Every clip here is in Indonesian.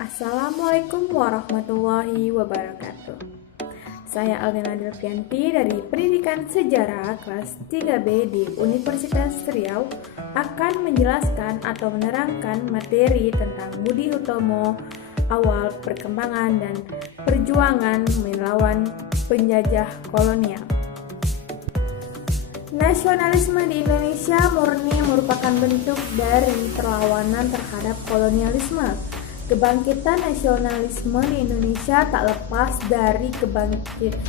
Assalamualaikum warahmatullahi wabarakatuh. Saya Alvina Delvianti dari Pendidikan Sejarah kelas 3B di Universitas Riau akan menjelaskan atau menerangkan materi tentang Budi Utomo, awal perkembangan dan perjuangan melawan penjajah kolonial. Nasionalisme di Indonesia murni merupakan bentuk dari perlawanan terhadap kolonialisme. Kebangkitan nasionalisme di Indonesia tak lepas dari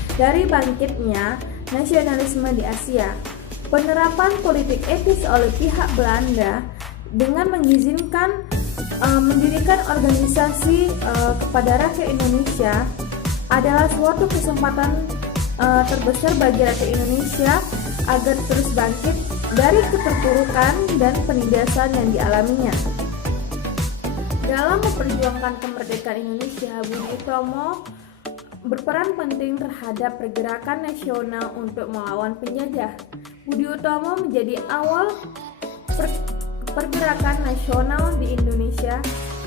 bangkitnya nasionalisme di Asia. Penerapan politik etis oleh pihak Belanda dengan mengizinkan mendirikan organisasi kepada rakyat Indonesia adalah suatu kesempatan terbesar bagi rakyat Indonesia agar terus bangkit dari keterpurukan dan penindasan yang dialaminya. Dalam memperjuangkan kemerdekaan Indonesia, Budi Utomo berperan penting terhadap pergerakan nasional untuk melawan penjajah. Budi Utomo menjadi awal pergerakan nasional di Indonesia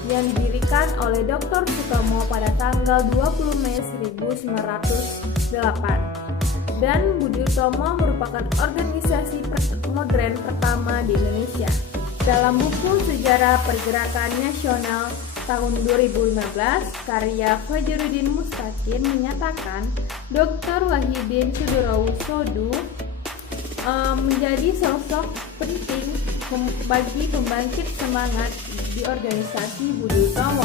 yang didirikan oleh Dr. Sutomo pada tanggal 20 Mei 1908. Dan Budi Utomo merupakan organisasi modern pertama di Indonesia. Dalam buku Sejarah Pergerakan Nasional tahun 2015, karya Fajruddin Mustaqim menyatakan Dr. Wahidin Sudirohusodo menjadi sosok penting bagi pembangkit semangat di organisasi Budi Utomo.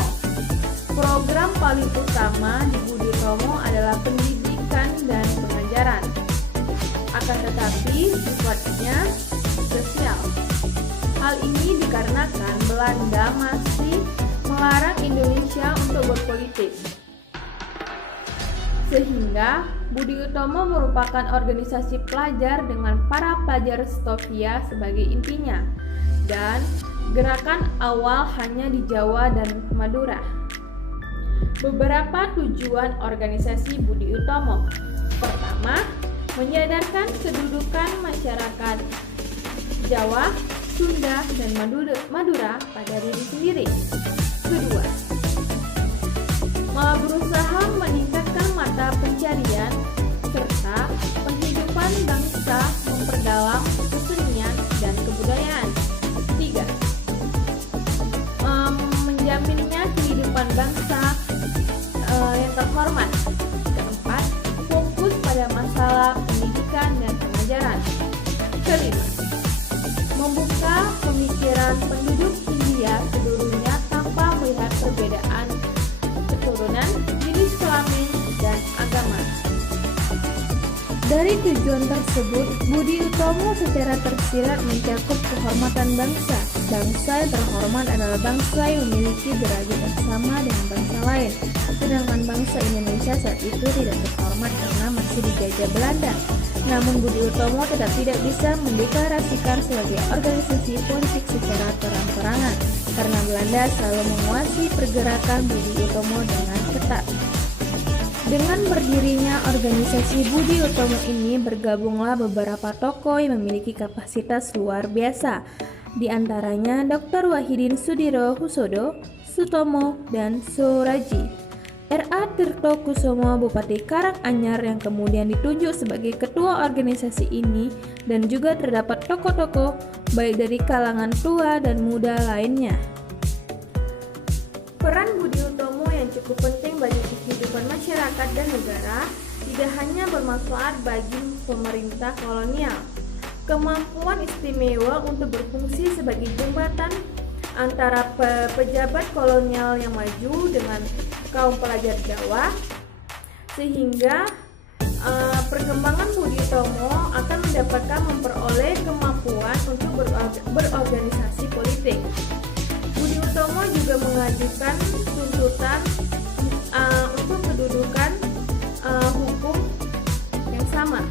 Program paling utama di Budi Utomo adalah pendidikan dan pengajaran, akan tetapi sifatnya sosial. Hal ini dikarenakan Belanda masih melarang Indonesia untuk berpolitik, sehingga Budi Utomo merupakan organisasi pelajar dengan para pelajar Stovia sebagai intinya, dan gerakan awal hanya di Jawa dan Madura. Beberapa tujuan organisasi Budi Utomo: pertama, menyadarkan kedudukan masyarakat Jawa, Sunda, dan Madura pada diri sendiri. Kedua, berusaha meningkatkan mata pencarian serta penghidupan bangsa, memperdalam kesenian dan kebudayaan. Tiga, menjaminnya kehidupan bangsa yang terhormat. Keempat, fokus pada masalah pendidikan dan pengajaran. Kelima, membuka pemikiran penduduk India seluruhnya tanpa melihat perbedaan keturunan, jenis kelamin, dan agama. Dari tujuan tersebut, Budi Utomo secara tersirat mencakup kehormatan bangsa. Bangsa yang terhormat adalah bangsa yang memiliki derajat yang sama dengan bangsa lain, sedangkan bangsa Indonesia saat itu tidak terhormat karena masih dijajah Belanda. Namun Budi Utomo tetap tidak bisa mendeklarasikan sebagai organisasi politik secara terang-terangan karena Belanda selalu menguasai pergerakan Budi Utomo dengan ketat. Dengan berdirinya organisasi Budi Utomo ini bergabunglah beberapa tokoh yang memiliki kapasitas luar biasa, di antaranya Dr. Wahidin Sudirohusodo, Sutomo, dan Soeraji. R.A. Tirtokusumo, Bupati Karanganyar yang kemudian ditunjuk sebagai ketua organisasi ini, dan juga terdapat tokoh-tokoh baik dari kalangan tua dan muda lainnya. Peran Budi Utomo yang cukup penting bagi kehidupan masyarakat dan negara tidak hanya bermanfaat bagi pemerintah kolonial. Kemampuan istimewa untuk berfungsi sebagai jembatan antara pejabat kolonial yang maju dengan kaum pelajar Jawa, sehingga perkembangan Budi Utomo akan memperoleh kemampuan untuk berorganisasi politik. Budi Utomo juga mengajukan tuntutan untuk kedudukan hukum yang sama.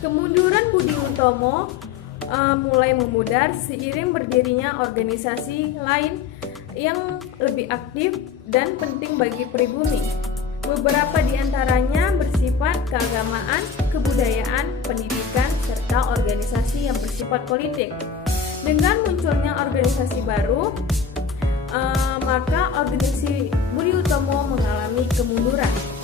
Kemunduran Budi Utomo mulai memudar seiring berdirinya organisasi lain yang lebih aktif dan penting bagi pribumi. Beberapa di antaranya bersifat keagamaan, kebudayaan, pendidikan, serta organisasi yang bersifat politik. Dengan munculnya organisasi baru, maka organisasi Budi Utomo mengalami kemunduran.